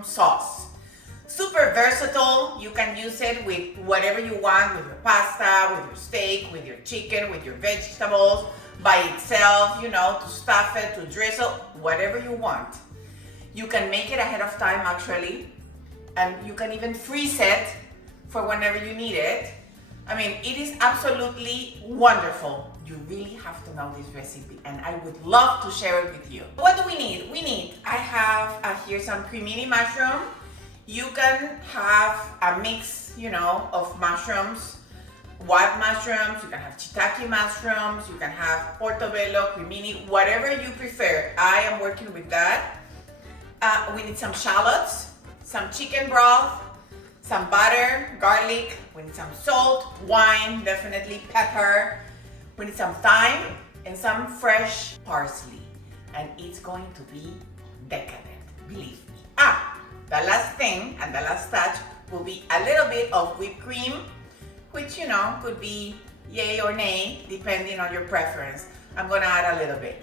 mushroom sauce. Super versatile. You can use it with whatever you want, with your pasta, with your steak, with your chicken, with your vegetables, by itself, to stuff it, to drizzle, whatever you want. You can make it ahead of time actually, and you can even freeze it for whenever you need it. I mean, it is absolutely wonderful. You really have to know this recipe, and I would love to share it with you. What do we need? I have here some cremini mushroom. You can have a mix, of mushrooms, wild mushrooms, you can have shiitake mushrooms, you can have portobello, cremini, whatever you prefer. I am working with that. We need some shallots, some chicken broth, some butter, garlic, we need some salt, wine, definitely pepper. We need some thyme and some fresh parsley. And it's going to be decadent, believe me. The last thing and the last touch will be a little bit of whipped cream, which could be yay or nay, depending on your preference. I'm gonna add a little bit.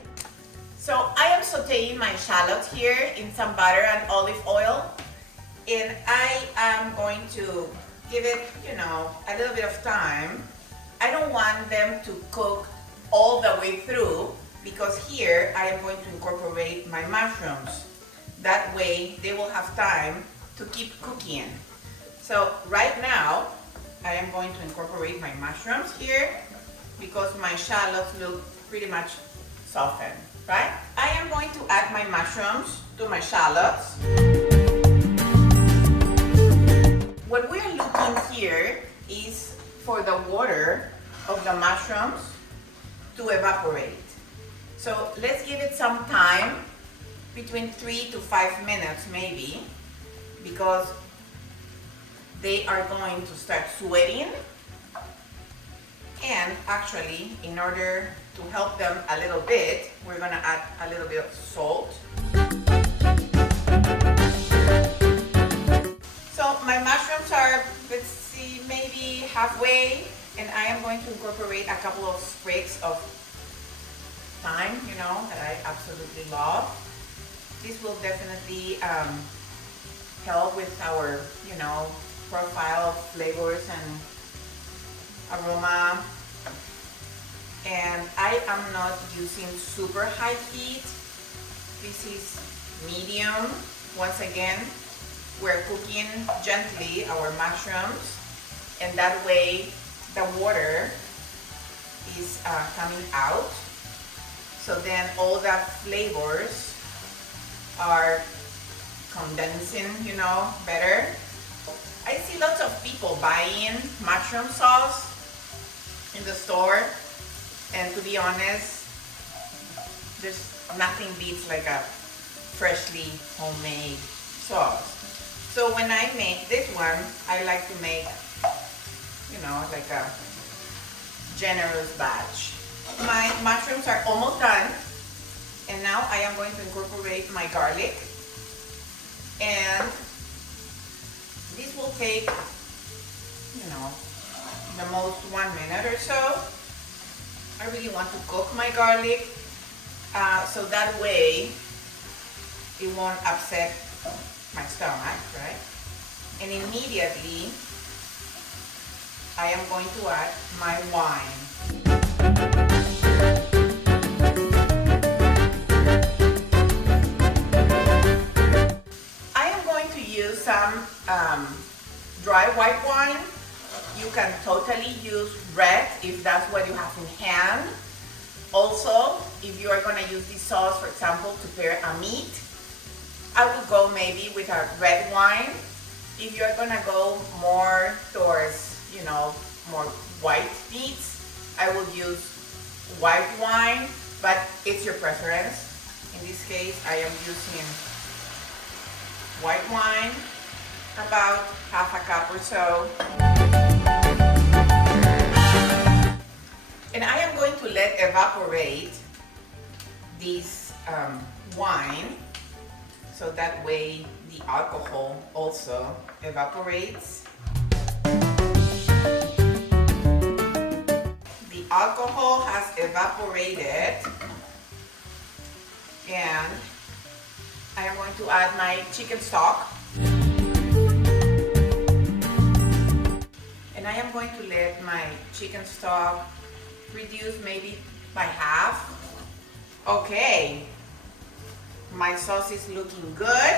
So I am sauteing my shallots here in some butter and olive oil. And I am going to give it, a little bit of time. I don't want them to cook all the way through because here I am going to incorporate my mushrooms. That way they will have time to keep cooking. So right now I am going to incorporate my mushrooms here because my shallots look pretty much softened, right? I am going to add my mushrooms to my shallots. What we're looking here is for the water of the mushrooms to evaporate. So let's give it some time, between 3 to 5 minutes maybe, because they are going to start sweating. And actually, in order to help them a little bit, we're gonna add a little bit of salt. So my mushrooms are, let's see, maybe halfway, and I am going to incorporate a couple of sprigs of thyme, that I absolutely love. This will definitely help with our, profile of flavors and aroma. And I am not using super high heat. This is medium. Once again, we're cooking gently our mushrooms, and that way the water is coming out. So then all the flavors are condensing, better. I see lots of people buying mushroom sauce in the store, and to be honest, there's nothing beats like a freshly homemade sauce. So when I make this one, I like to make, like a generous batch. My mushrooms are almost done. And now I am going to incorporate my garlic, and this will take, the most 1 minute or so. I really want to cook my garlic so that way it won't upset my stomach, right? And immediately I am going to add my wine. Some dry white wine. You can totally use red if that's what you have in hand. Also, if you are going to use this sauce, for example, to pair a meat, I would go maybe with a red wine. If you're going to go more towards, more white meats, I would use white wine, but it's your preference. In this case, I am using white wine, about half a cup or so. And I am going to let evaporate this wine, so that way the alcohol also evaporates. The alcohol has evaporated, and I am going to add my chicken stock. going to let my chicken stock reduce maybe by half. Okay, my sauce is looking good.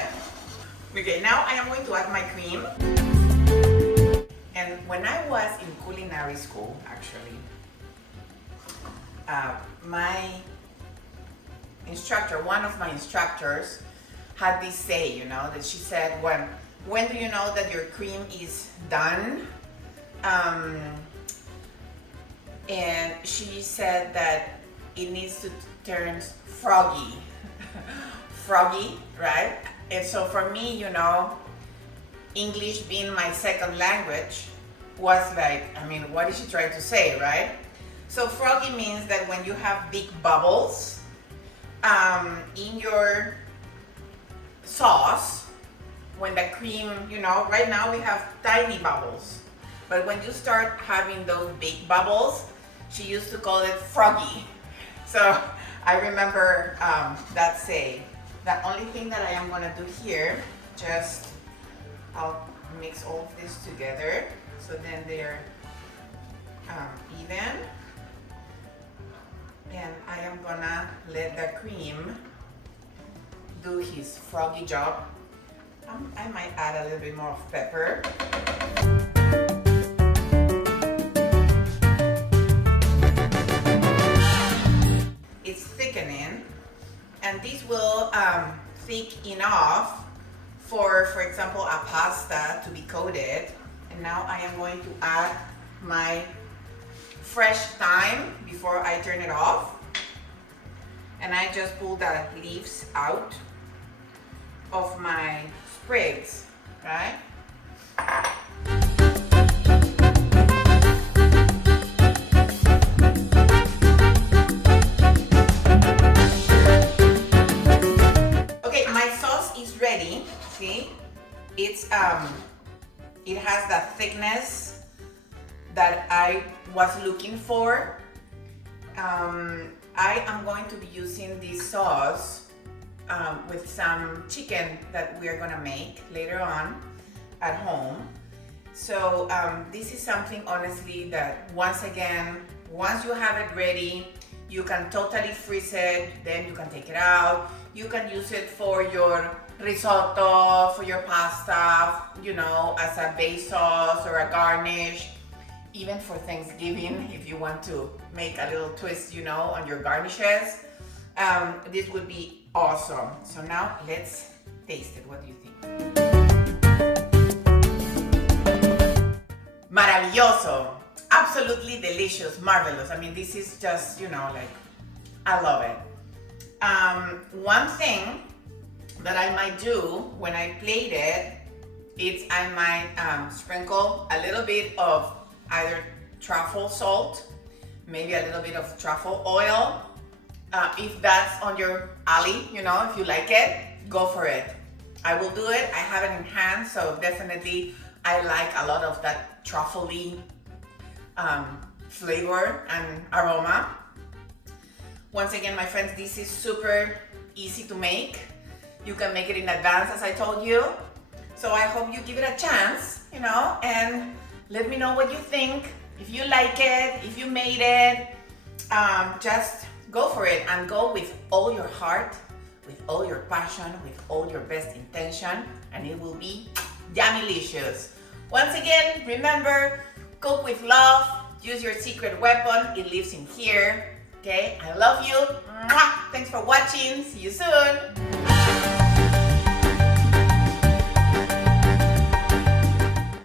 Okay, now I am going to add my cream. And when I was in culinary school, actually, my instructor, one of my instructors, had this say, you know, that she said, when do you know that your cream is done? And she said that it needs to turn froggy. Froggy, right? And so for me, you know, English being my second language was like, I mean, what is she trying to say, right? So froggy means that when you have big bubbles in your sauce, when the cream, you know, right now we have tiny bubbles, but when you start having those big bubbles, she used to call it froggy. So I remember that say. The only thing that I am gonna do here, just I'll mix all of this together so then they're even, and I am gonna let the cream do his froggy job. I might add a little bit more of pepper. It's thickening, and this will thick enough for example, a pasta to be coated. And now I am going to add my fresh thyme before I turn it off. And I just pull the leaves out of my sprigs, right? Okay, my sauce is ready. See, it's it has the thickness that I was looking for. I am going to be using this sauce with some chicken that we are gonna make later on at home. So this is something honestly that once you have it ready, you can totally freeze it, then you can take it out. You can use it for your risotto, for your pasta, you know, as a base sauce or a garnish. Even for Thanksgiving, if you want to make a little twist, you know, on your garnishes, this would be awesome. So now let's taste it. What do you think? Maravilloso, absolutely delicious, marvelous. I mean, this is just, you know, like, I love it. One thing that I might do when I plate it is I might sprinkle a little bit of either truffle salt, maybe a little bit of truffle oil. If that's on your alley, you know, if you like it, go for it. I will do it. I have it in hand, so definitely I like a lot of that truffle-y flavor and aroma. Once again, my friends, this is super easy to make. You can make it in advance, as I told you. So I hope you give it a chance, you know, and let me know what you think. If you like it, if you made it, just go for it and go with all your heart, with all your passion, with all your best intention, and it will be yummy-licious. Once again, remember, cook with love, use your secret weapon, it lives in here, okay? I love you. Mwah! Thanks for watching, see you soon.